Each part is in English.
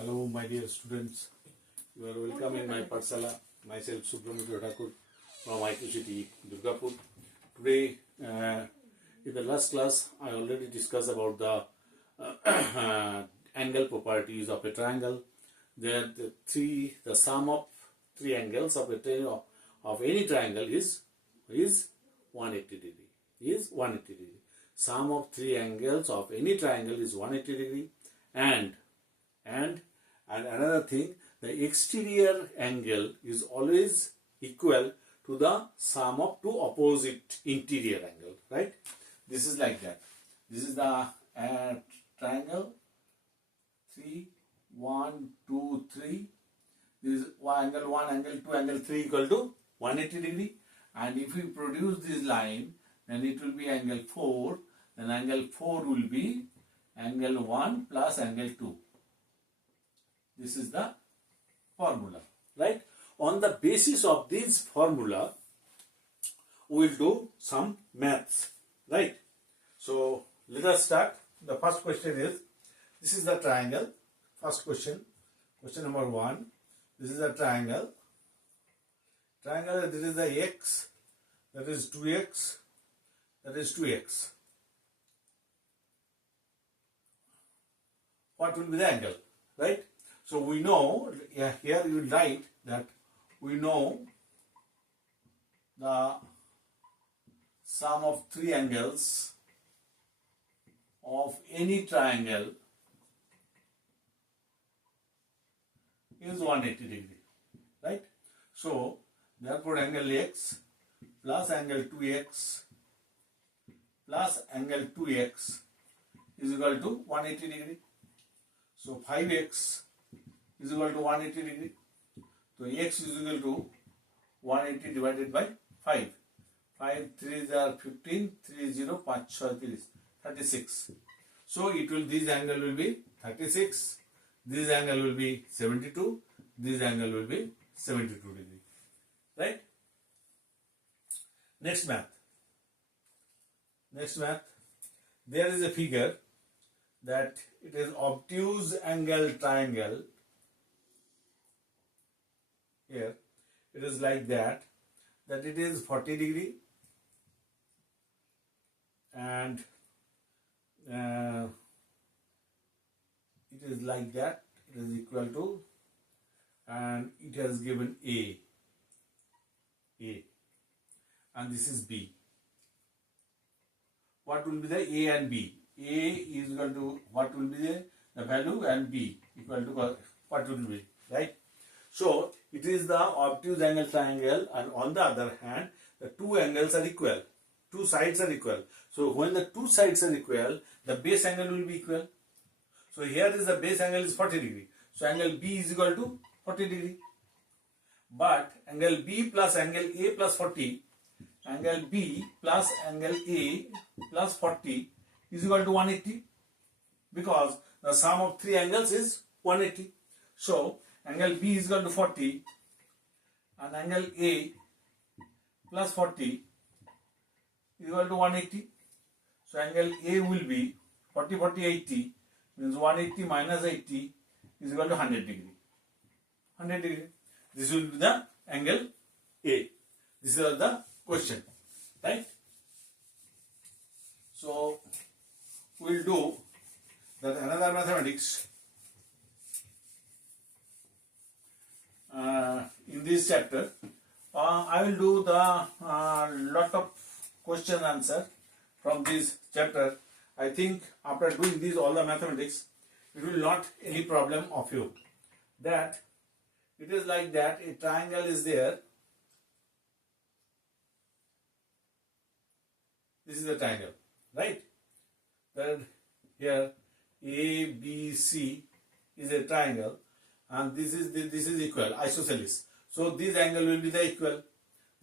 Hello, my dear students. You are welcome in my Pathshala. Myself, Subramanian Thakur from IQ City, Durgapur. Today, in the last class, I already discussed about the angle properties of a triangle. The sum of three angles of any triangle is 180 degree. Is 180 degree. Sum of three angles of any triangle is 180 degree, and another thing, the exterior angle is always equal to the sum of two opposite interior angle, right? This is like that. This is the triangle 3, 1, 2, 3. This is angle 1, angle 2, angle 3 equal to 180 degree. And if we produce this line, then it will be angle 4. Then angle 4 will be angle 1 plus angle 2. This is the formula, right? On the basis of this formula, we will do some maths, right? So, let us start. The first question is, this is the triangle. First question number 1. This is the triangle. This is the x, that is 2x, that is 2x. What will be the angle, right? So we know, here you write that we know the sum of three angles of any triangle is 180 degree, right? So therefore angle x plus angle 2x plus angle 2x is equal to 180 degree. So 5x is equal to 180 degree. So x is equal to 180 divided by 5. 5 3s are 15, 3 0, 5 6 30, 36. So this angle will be 36, this angle will be 72, this angle will be 72 degree. Right? Next math. There is a figure that it is obtuse angle triangle. Here it is like that it is 40 degree and it is like that, it is equal to, and it has given A and this is B. What will be the A and B? A is equal to what will be the value, and B equal to what will be, right? So it is the obtuse angle triangle, and on the other hand, the two angles are equal. Two sides are equal. So when the two sides are equal, the base angle will be equal. So here is the base angle is 40 degree. So angle B is equal to 40 degree. But angle B plus angle A plus 40, angle B plus angle A plus 40 is equal to 180, because the sum of three angles is 180. So angle B is equal to 40 and angle A plus 40 is equal to 180. So angle A will be 40, 40, 80, means 180 minus 80 is equal to 100 degree. 100 degree. This will be the angle A. This is the question, right? So we will do that another mathematics. In this chapter, I will do the lot of question answer from this chapter. I think after doing this all the mathematics, it will not any problem of you. That it is like that, a triangle is there. This is the triangle, right? Then here A, B, C is a triangle, and this is equal, isosceles. So this angle will be the equal.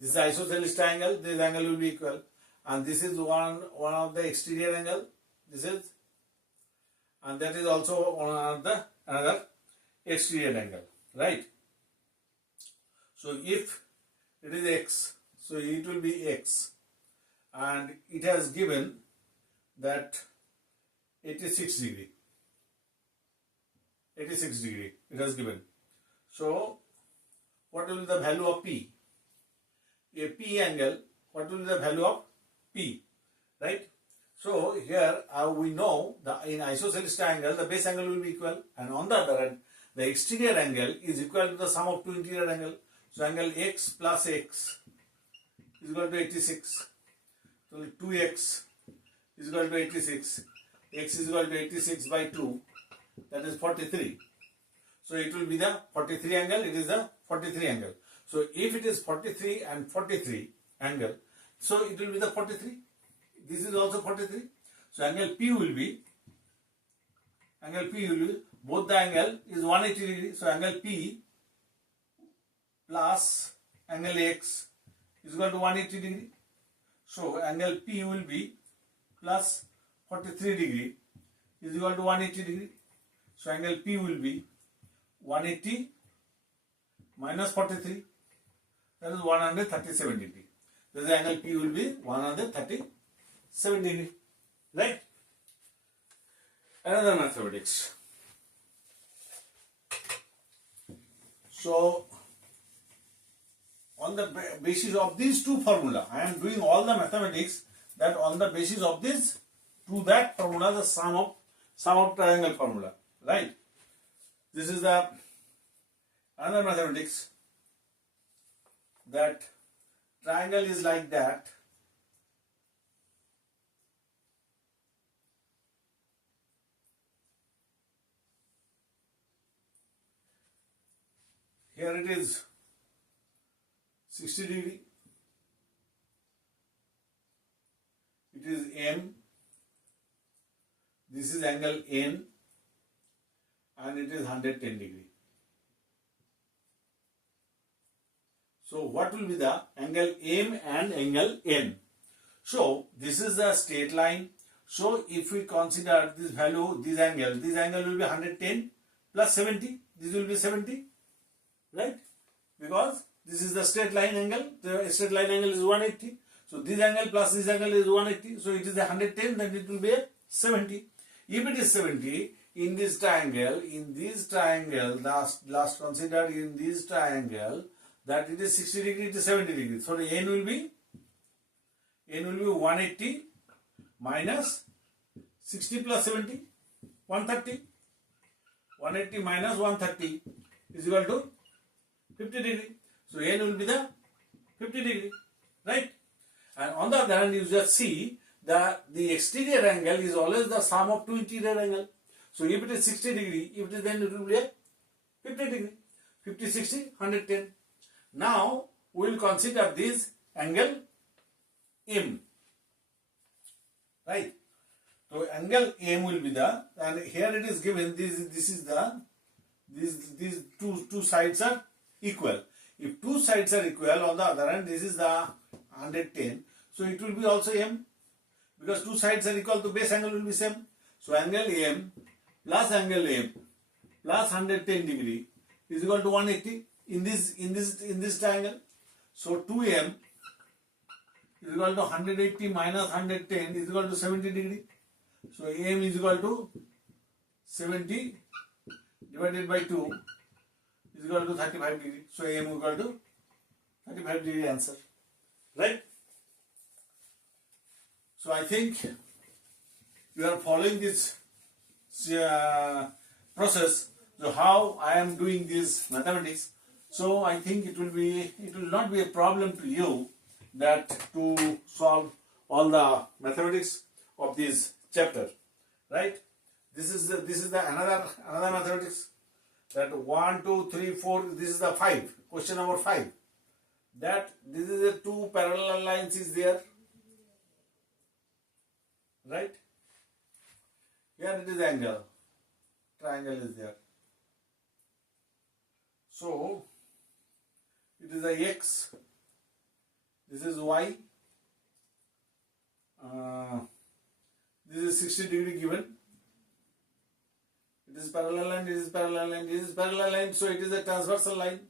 This is isosceles triangle. This angle will be equal, and this is one of the exterior angle. This is, and that is also one of the another exterior angle, right? So if it is x, so it will be x, and it has given that 86 degree. 86 degree. It has given. So, what will be the value of P? A P angle, what will be the value of P? Right? So, here we know that in isosceles triangle, the base angle will be equal, and on the other hand, the exterior angle is equal to the sum of two interior angles. So, angle x plus x is equal to 86. So, 2x is equal to 86. X is equal to 86 by 2, that is 43. So, it will be the 43 angle, it is the 43 angle. So, if it is 43 and 43 angle, so it will be the 43. This is also 43. So, angle P will be, both the angle is 180 degree. So, angle P plus angle X is equal to 180 degree. So, angle P will be plus 43 degree is equal to 180 degree. So, angle P will be 180 minus 43, that is 137 degree. This angle P will be 137 degree. Right? Another mathematics. So, on the basis of these two formula, I am doing all the mathematics that on the basis of this to that formula, the sum of triangle formula. Right? This is the another mathematics, that triangle is like that. Here it is 60 degree. It is M. This is angle N, and it is 110 degree. So, what will be the angle M and angle N? So, this is the straight line. So, if we consider this value, this angle will be 110 plus 70. This will be 70, right? Because this is the straight line angle. The straight line angle is 180. So, this angle plus this angle is 180. So, it is 110, then it will be 70. If it is 70, in this triangle, last considered in this triangle, that it is 60 degree, it is 70 degree. So, the N will be 180 minus 60 plus 70, 130. 180 minus 130 is equal to 50 degree. So, N will be the 50 degree, right? And on the other hand, you just see that the exterior angle is always the sum of two interior angle. So, if it is 60 degree, then it will be a 50 degree. 50, 60, 110. Now, we will consider this angle M, right? So, angle M will be the, and here it is given, this is the, these two sides are equal. If two sides are equal, on the other hand, this is the 110. So, it will be also M, because two sides are equal, the base angle will be same. So, angle M plus angle M plus 110 degree is equal to 180 in this triangle. So, 2M is equal to 180 minus 110 is equal to 70 degree. So, M is equal to 70 divided by 2 is equal to 35 degree. So, M is equal to 35 degree answer. Right? So, I think you are following this process. So, how I am doing this mathematics. So, I think it will not be a problem to you that to solve all the mathematics of this chapter, right? This is the another mathematics, that 1, 2, 3, 4. This is the 5. Question number 5. That this is the two parallel lines is there, right? Here it is angle. Triangle is there. So, it is a X. This is Y. This is 60 degree given. It is parallel line, this is parallel line, this is parallel line. So, it is a transversal line.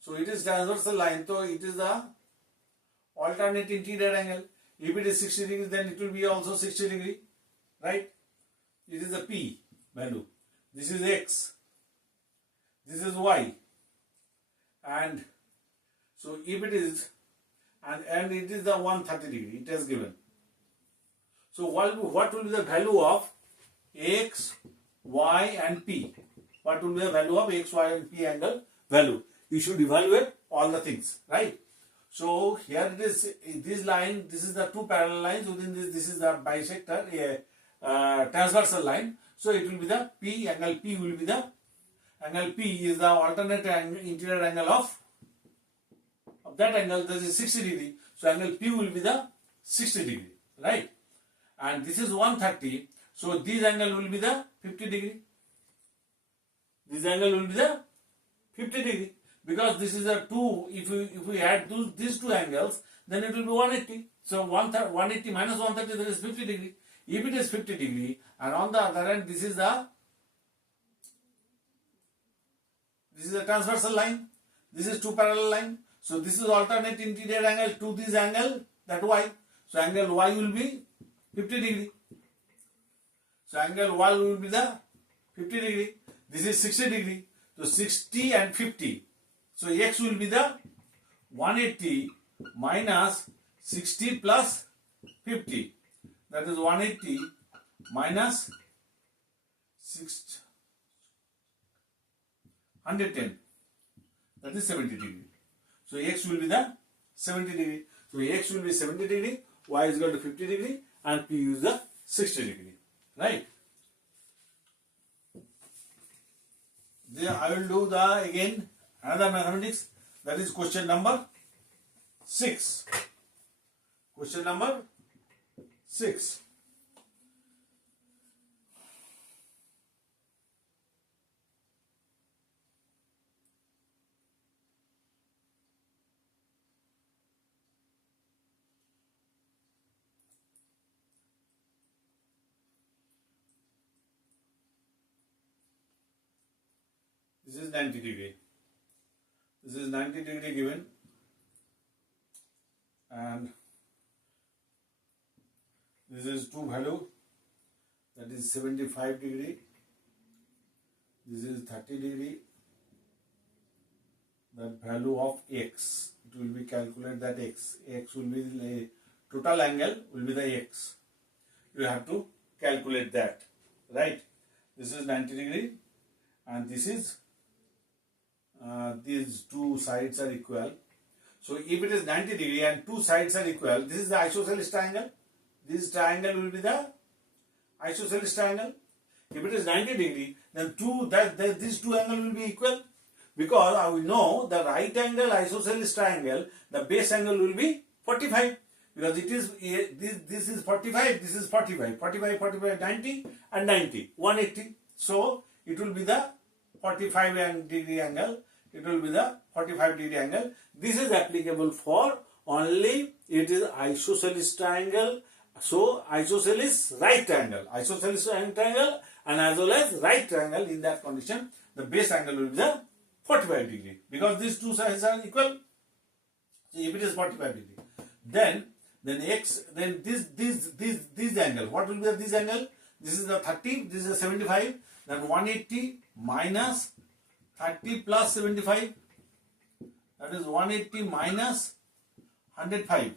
So, it is transversal line. So, it is the alternate interior angle. If it is 60 degree, then it will be also 60 degree. Right? It is a P value. this is x, this is y, and so if it is and it is the 130 degree it has given. So what will be the value of x, y and p? What will be the value of x, y and p angle value? You should evaluate all the things, right? So here it is, this line, this is the two parallel lines, within this is the bisector, transversal line. So it will be the P, angle P will be the, angle P is the alternate interior angle of that angle, that is 60 degree. So angle P will be the 60 degree, right? And this is 130. So this angle will be the 50 degree. This angle will be the 50 degree. Because this is a 2, if we add these two angles, then it will be 180. So 180 minus 130, that is 50 degree. If it is 50 degree, and on the other end, this is the transversal line. This is two parallel line. So this is alternate interior angle to this angle, that y. So angle y will be 50 degree. So angle y will be the 50 degree. This is 60 degree. So 60 and 50. So x will be the 180 minus 60 plus 50. That is 180 minus 110. That is 70 degree. So x will be the 70 degree. So x will be 70 degree, y is equal to 50 degree, and p is the 60 degree. Right? Then I will do the again another mathematics, that is question number 6. Question number 6. This is 90 degree. This is 90 degree given, and this is two value, that is 75 degree. This is 30 degree. The value of x, it will be calculate that x will be the total angle will be the x. You have to calculate that, right? This is 90 degree, and this is these two sides are equal. So if it is 90 degree and two sides are equal, this is the isosceles triangle. This triangle will be the isosceles triangle. If it is 90 degree, then these two angles will be equal, because I will know the right angle isosceles triangle, the base angle will be 45, because it is this is 45, this is 45, 45, 90 and 90, 180. So it will be the 45 degree angle. It will be the 45 degree angle. This is applicable for only it is isosceles triangle. So isosceles right triangle, isosceles triangle, and as well as right triangle. In that condition, the base angle will be the 45 degree, because these two sides are equal. So if it is 45 degree, then this angle, what will be this angle? This is the 30, this is the 75. Then 180 minus 30 plus 75, that is 180 minus 105,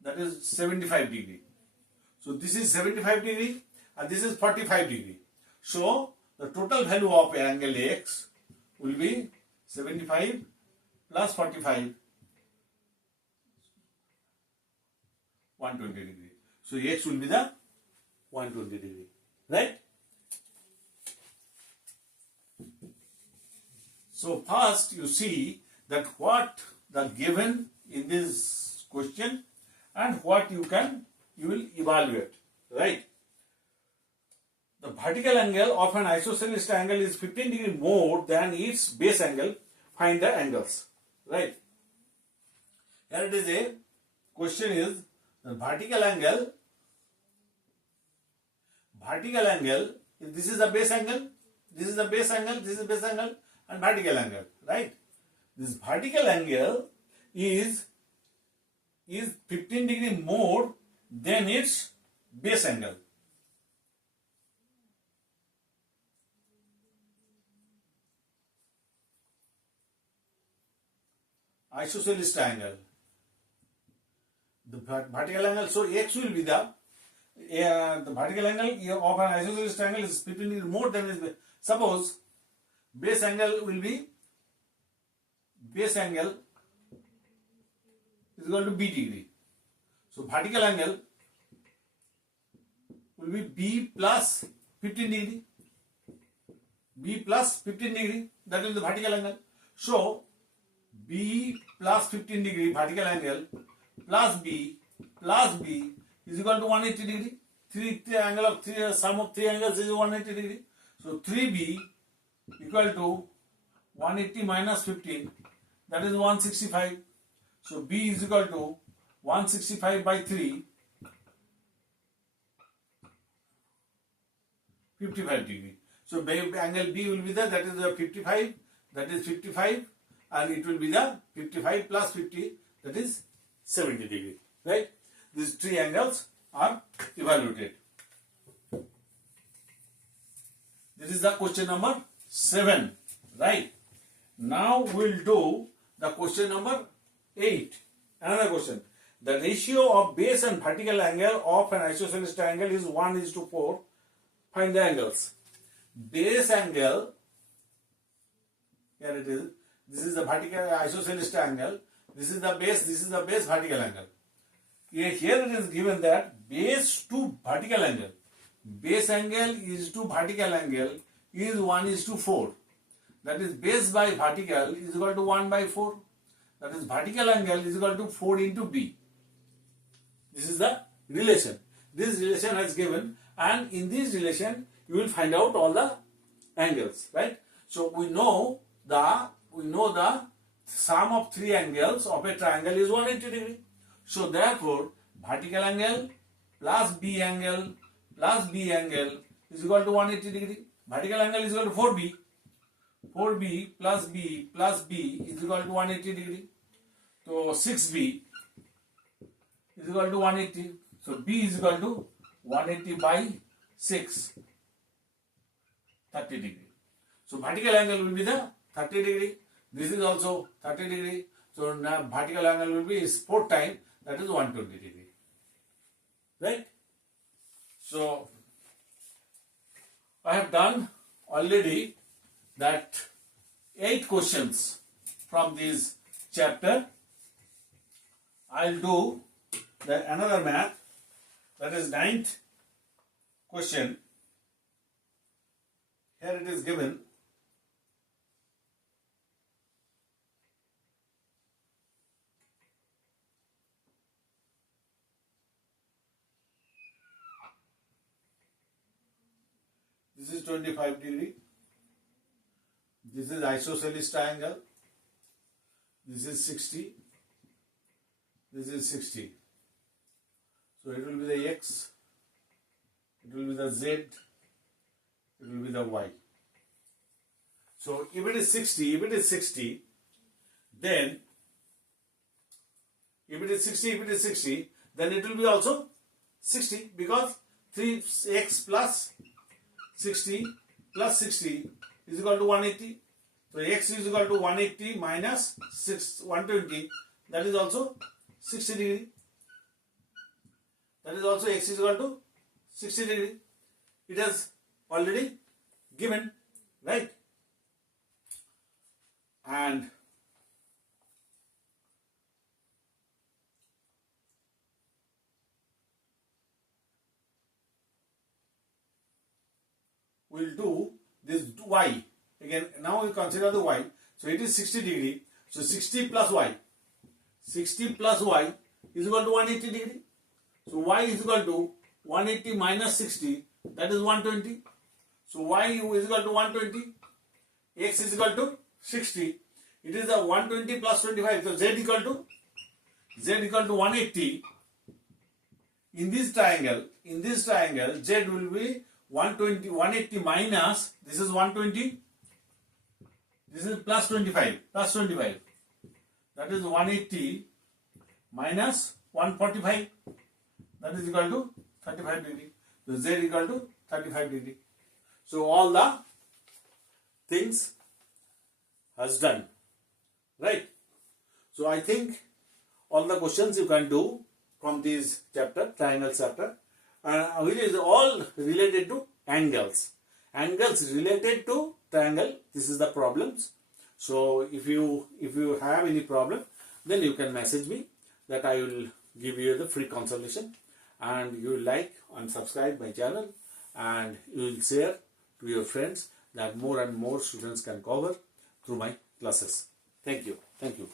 that is 75 degree. So this is 75 degree and this is 45 degree. So the total value of angle x will be 75 plus 45, 120 degree. So x will be the 120 degree, right? So first you see that what the given in this question and what you will evaluate, right? The vertical angle of an isosceles triangle is 15 degree more than its base angle. Find the angles, right? Here it is a question is the vertical angle, this is the base angle, this is the base angle, this is base angle, and vertical angle, right? This vertical angle is 15 degree more than its base angle. isosceles triangle. The vertical angle, so x will be the vertical angle of an isosceles triangle is 15 degrees more than its base. Suppose base angle will be is equal to b degree. So vertical angle will be b plus 15 degree. B plus 15 degree, that is the vertical angle. So b plus 15 degree vertical angle plus b is equal to 180 degree. Sum of three angles is 180 degree. So 3b equal to 180 minus 15, that is 165. So b is equal to 165 by 3, 55 degree. So angle B will be there, that is the 55, and it will be the 55 plus 50, that is 70 degree, right? These three angles are evaluated. This is the question number 7, right? Now we'll do the question number 8. Another question. The ratio of base and vertical angle of an isosceles triangle is 1:4. Find the angles. Base angle, here it is. This is the vertical isosceles triangle. This is the base vertical angle. Here it is given that base to vertical angle. Base angle is to vertical angle is 1:4. That is base by vertical is equal to 1/4. That is vertical angle is equal to 4 into b. This is the relation. This relation has given, and in this relation you will find out all the angles, right? So we know the sum of three angles of a triangle is 180 degree. So therefore vertical angle plus b angle is equal to 180 degree. Vertical angle is equal to 4b. 4b plus b is equal to 180 degree. So 6b is equal to 180. So b is equal to 180 by 6, 30 degree. So vertical angle will be the 30 degree. This is also 30 degree. So now vertical angle will be 4 times, that is 120 degree. Right? So I have done already that 8 questions from this chapter. I'll do another math, that is 9th question. Here it is given. This is 25 degree. This is isosceles triangle. This is 60. This is 60. So it will be the x, it will be the z, it will be the y. So if it is 60, then then it will be also 60, because 3x plus 60 plus 60 is equal to 180. So x is equal to 180 minus 120, that is also 60 degree. That is also x is equal to 60 degree. It has already given, right? And we'll do this y. Again, now we consider the y. So it is 60 degree. So 60 plus y. 60 plus y is equal to 180 degree. So y is equal to 180 minus 60, that is 120. So y is equal to 120. X is equal to 60. It is the 120 plus 25. So z equal to 180. In this triangle, z will be 180 minus, this is 120. This is plus 25. That is 180 minus 145. That is equal to 35 degree. So z equal to 35 degree. So all the things has done. Right? So I think all the questions you can do from this chapter, triangle chapter, which is all related to angles. Angles related to triangle. This is the problems. So if you have any problem, then you can message me, that I will give you the free consultation, and you will like and subscribe my channel, and you will share to your friends, that more and more students can cover through my classes. Thank you. Thank you.